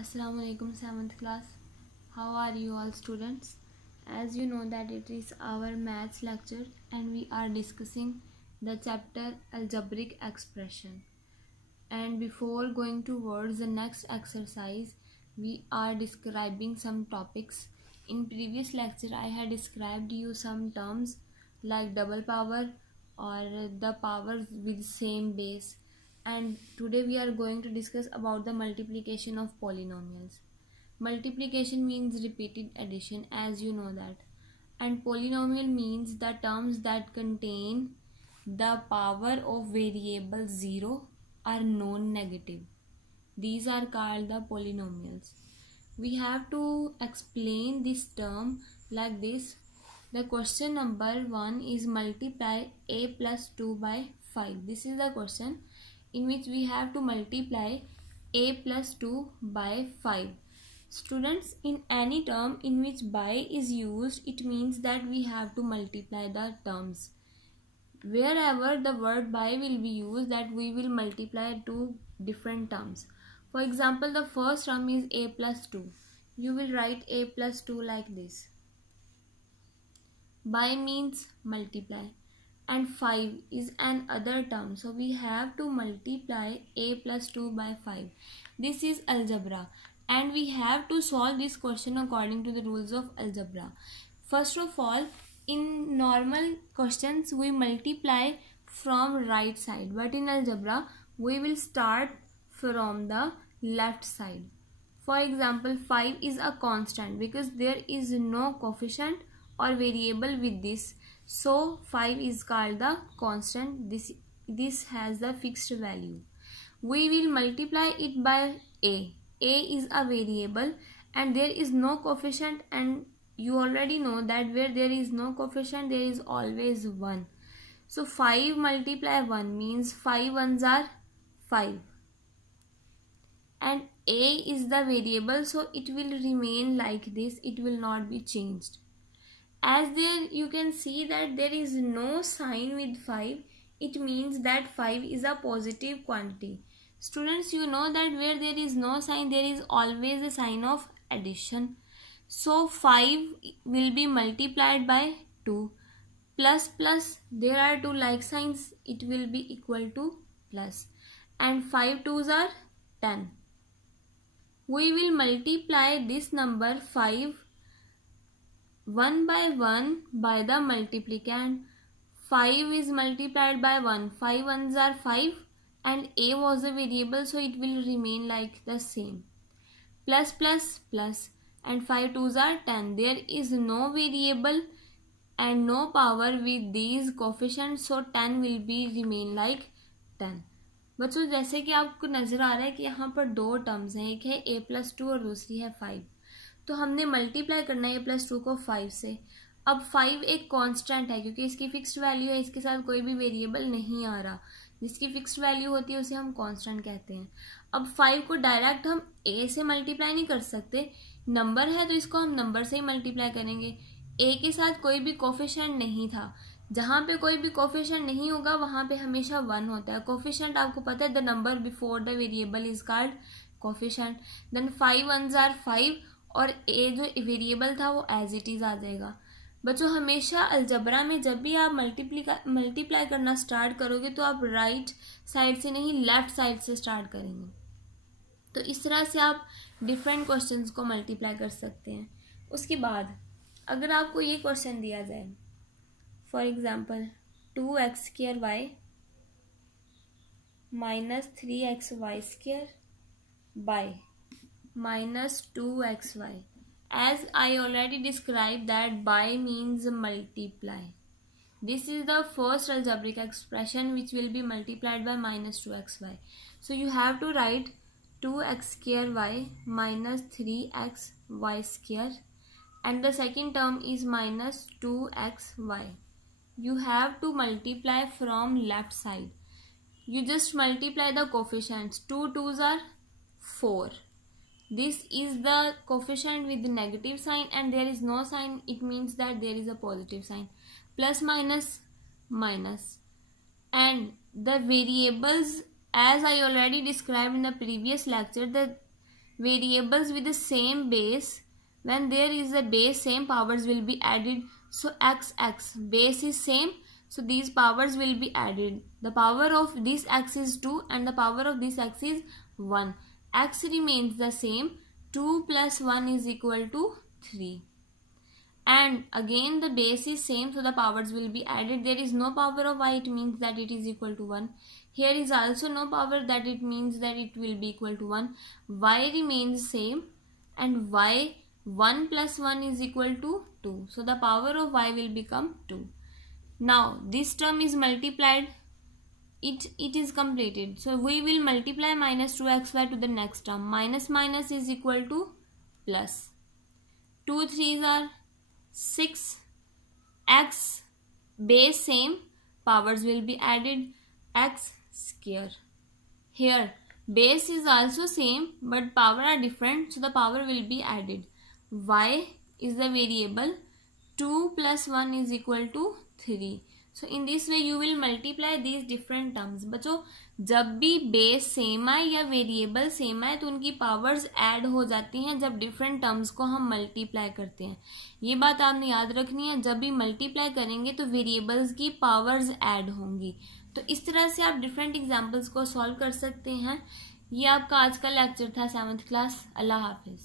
Assalamu alaikum 7th class. How are you all students? As you know that it is our maths lecture and we are discussing the chapter algebraic expression. And before going towards the next exercise, we are describing some topics. In previous lecture I had described you some terms like double power or the powers with same base. And today we are going to discuss about the multiplication of polynomials. Multiplication means repeated addition, as you know that, and polynomial means the terms that contain the power of variable 0 are non-negative. These are called the polynomials. We have to explain this term like this. The question number 1 is multiply a plus 2 by 5. This is the question in which we have to multiply a plus 2 by 5. Students, in any term in which by is used, it means that we have to multiply the terms. Wherever the word by will be used, that we will multiply two different terms. For example, the first term is a plus 2. You will write a plus 2 like this. By means multiply. And 5 is another term. So we have to multiply a plus 2 by 5. This is algebra. And we have to solve this question according to the rules of algebra. First of all, in normal questions, we multiply from right side. But in algebra, we will start from the left side. For example, 5 is a constant because there is no coefficient or variable with this. So 5 is called the constant. This has the fixed value. We will multiply it by a. A is a variable and there is no coefficient, and you already know that where there is no coefficient there is always 1. So 5 multiply 1 means 5 ones are 5. And a is the variable, so it will remain like this. It will not be changed. As there you can see that there is no sign with 5, it means that 5 is a positive quantity. Students, you know that where there is no sign, there is always a sign of addition. So 5 will be multiplied by 2. Plus, there are two like signs, it will be equal to plus. And 5 2s are 10. We will multiply this number 5 1 by 1 by the multiplicand. 5 is multiplied by 1. 5 ones are 5 and a was a variable, so it will remain like the same. Plus and 5 2s are 10. There is no variable and no power with these coefficients, so 10 will be remain like 10. बच्चों, जैसे कि आपको नजर आ रहा है कि यहाँ पर दो टर्म्स हैं, एक है a plus 2 और दूसरी है 5. तो हमने मल्टीप्लाई करना है a plus 2 को 5 से. अब 5 एक कांस्टेंट है क्योंकि इसकी फिक्स्ड वैल्यू है, इसके साथ कोई भी वेरिएबल नहीं आ रहा. जिसकी फिक्स्ड वैल्यू होती है उसे हम कांस्टेंट कहते हैं. अब 5 को डायरेक्ट हम a से मल्टीप्लाई नहीं कर सकते. नंबर है तो इसको हम नंबर से ही मल्टीप्लाई करेंगे. a के साथ कोई भी कोफिशिएंट नहीं था. जहाँ पे कोई भी कोफिशिएंट नहीं होगा वहाँ पे हमेशा 1 होता है. कोफिशिएंट आपको पता है, the number before the variable is called coefficient. Then 5 1s are 5 और a जो वेरिएबल था वो एज इट इज आ जाएगा. बच्चों, हमेशा अलजबरा में जब भी आप मल्टीप्लाई करना स्टार्ट करोगे तो आप राइट साइड से नहीं लेफ्ट साइड से स्टार्ट करेंगे. तो इस तरह से आप डिफरेंट क्वेश्चंस को मल्टीप्लाई कर सकते हैं. उसके बाद अगर आपको ये क्वेश्चन दिया जाए, for example 2x² minus 3xy² by minus 2xy. As I already described that by means multiply. This is the first algebraic expression which will be multiplied by minus 2xy. So you have to write 2x² minus 3xy² and the second term is minus 2xy. You have to multiply from left side. You just multiply the coefficients. 2 2s are 4. This is the coefficient with the negative sign and there is no sign. It means that there is a positive sign. Plus minus. And the variables, as I already described in the previous lecture, the variables with the same base, when there is a base, same powers will be added. So x base is same, so these powers will be added. The power of this x is 2 and the power of this x is 1. X remains the same. 2 plus 1 is equal to 3. And again the base is same, so the powers will be added. There is no power of y, it means that it is equal to 1. Here is also no power, that it means that it will be equal to 1. Y remains same, and y 1 plus 1 is equal to 2. So the power of y will become 2. Now this term is multiplied, it is completed. So we will multiply minus 2xy to the next term. Minus minus is equal to plus. 2 3s are 6. X base same, powers will be added. X square. Here base is also same but power are different, so the power will be added. Y is the variable. 2 plus 1 is equal to 3. So in this way you will multiply these different terms. बच्चों जब भी base same आए या variable same आए तो उनकी powers add हो जाती हैं जब डिफरेंट टर्म्स को हम मल्टीप्लाई करते हैं. ये बात आपने याद रखनी है. जब भी मल्टीप्लाई करेंगे तो वेरिएबल्स की पावर्स ऐड होंगी. तो इस तरह से आप डिफरेंट एग्जाम्पल्स को सॉल्व कर सकते हैं. ये आपका आज का लेक्चर था 7th क्लास. अल्लाह हाफिज.